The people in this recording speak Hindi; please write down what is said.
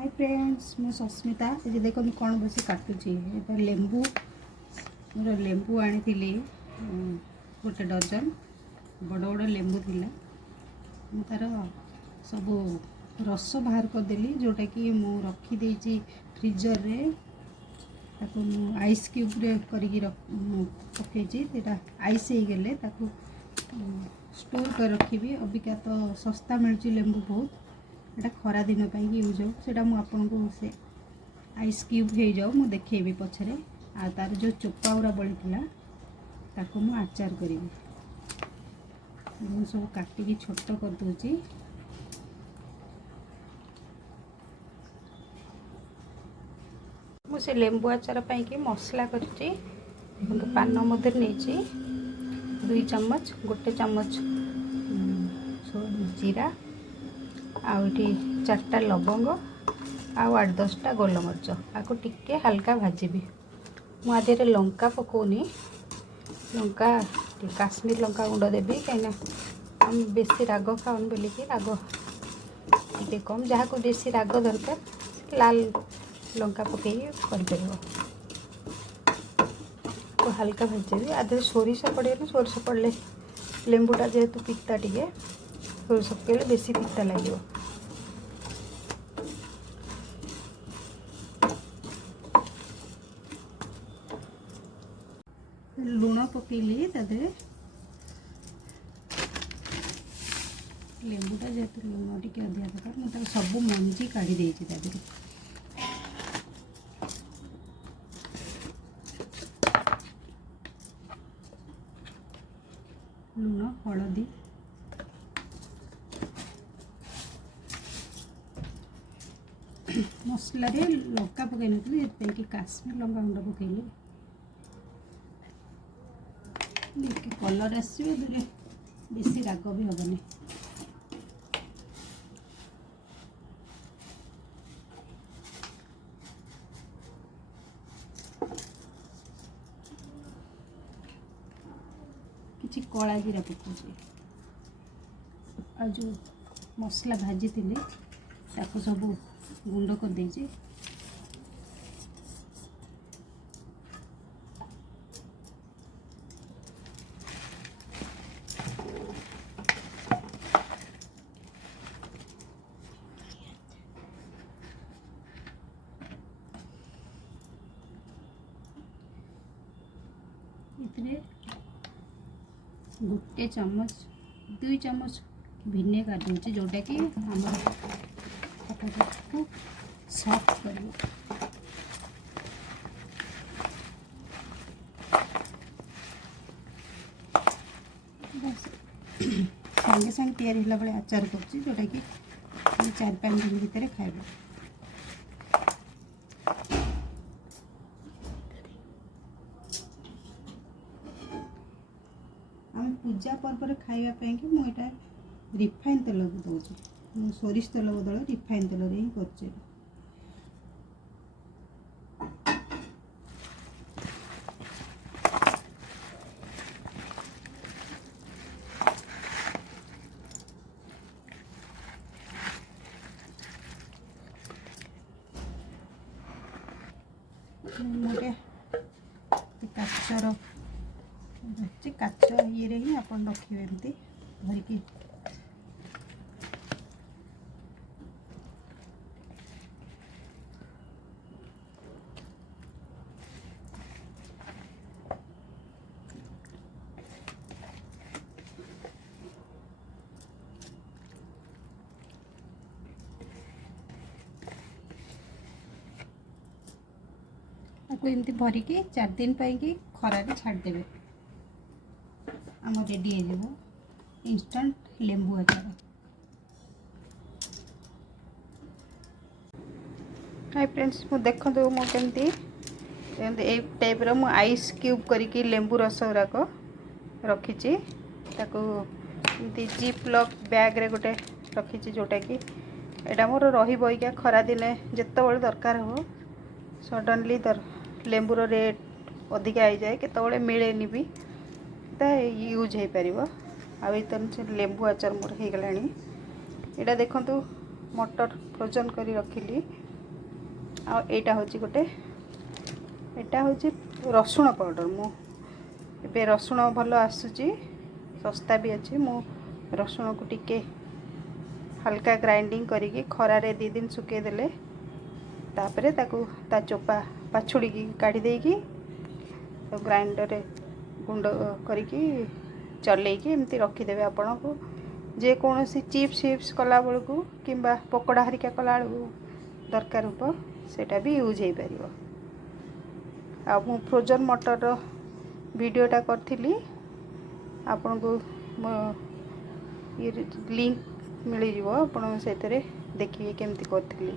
हाय फ्रेंड्स मु सस्मिता ये देखो मुझे कौन बस काटुची लेंबू मोर लेंबू आनी गोटे डजन बड़ बड़ लेंबू थिला तार सब रस बाहर करदेली जोटा कि मु रखी फ्रीजर रे ताको आइस क्यूब रे करिकी पकई आइस हो गले स्टोर कर रखी अबिका तो सस्ता मिलूँ लेंबू बहुत एटा खरा दिन यूज हो सेटा मु आपन को से आइस क्यूब हो जाऊ मु देखेबी पछरे आ तार जो चोपा उरा बड़ी थिला ताको मु आचार करी मु सब काटिकी छोट कर दूची मु से लेंबू आचार पाई कि मसला करची पान मधुर नहीं 2 चम्मच गोटे चम्मच जीरा आउटी 4टा लवंग आउ 8-10टा गोलमरिच आपको टिके हल्का भाजबी मुझे लंका पकोनी लंका काश्मीर लंका गुंड देवी कहीं हम बेसी राग खाऊन बोलिकी राग टे कम जहाँ को बेसी राग दरकार लाल लंका पकई कर तो हल्का भाजबी आधे सोरिष पड़े ना सोरिष पड़े लेंबूटा जेहेतु पिता टे सोरिष पकड़े बेसी पिता लगे लुण पकईली तादे लेंबूटा जेहेतु लुण टे अधिका दरकार मुझे सब मंजी काढ़ी देती तादे लुण हलदी मसला लंका पकई नी कि काश्मीर लंका गुंड पकईली कलर आसो बेसी राग भी हेनी किसी कला जीरा पकाउछी आ जो मसला भाजी थी ताको सब गुंड कर देछि इतने गोटे चम्मच 2 चम्मच विनेगर दूसरी जोटा कि आम को सॉफ्ट कर संगे संगे तैयारी होला बेले आचार करछि जोटा कि 4-5 दिन भितर खाइबो आम पूजा पर्व खावाई कि मुझे रिफाइन तेल दूसरी सोरिष तेल बदल रिफाइन तेल ही कर काचर काच ये ही आप रखिए एमती धरिकी एमती भरिकी 4 दिन पाई खरारे छाड़देवे आम रेडी हो इंस्टेंट लेंबू आचार। हाय फ्रेंड्स मु देखो मु केमती ए टाइप रो मु आइस क्यूब करिकी लेंबू रस गुराक रखी जिप लॉक बैग रे गोटे रखी जोटा कि एटा मोर रही खरा दिने जिते दरकार हो सडनली लेंबूर रेट अधिका हो जाए केतबले मिलेनी भी यूज हो पार आ लेंबू आचार मोर हो गलानी। यहाँ देखु मटर फ्रोजन करी रखिली आईटा हूँ गोटे एटा हूँ रसुण पाउडर मु ए रसुण भल आसूची सस्ता भी अच्छी मु रसुण को टिके हल्का ग्राइंडिंग करिकी खरारे 2 दिन सुखे देले तापरे ताकू ता चोपा पाछुड़ी काढ़ी देकी ग्राइंडर रे गुंड करिकी चलेकी एमती रखीदेवे आपण को जे कौन सी चिप्स चिप्स कला बेलू कि पकोड़ा हरिका कला दरकार हो सेटा भी यूज हो पार आ मु फ्रोजन मटर वीडियोटा करी आपण को ये लिंक मिल जाव आप देखिए केमती करी।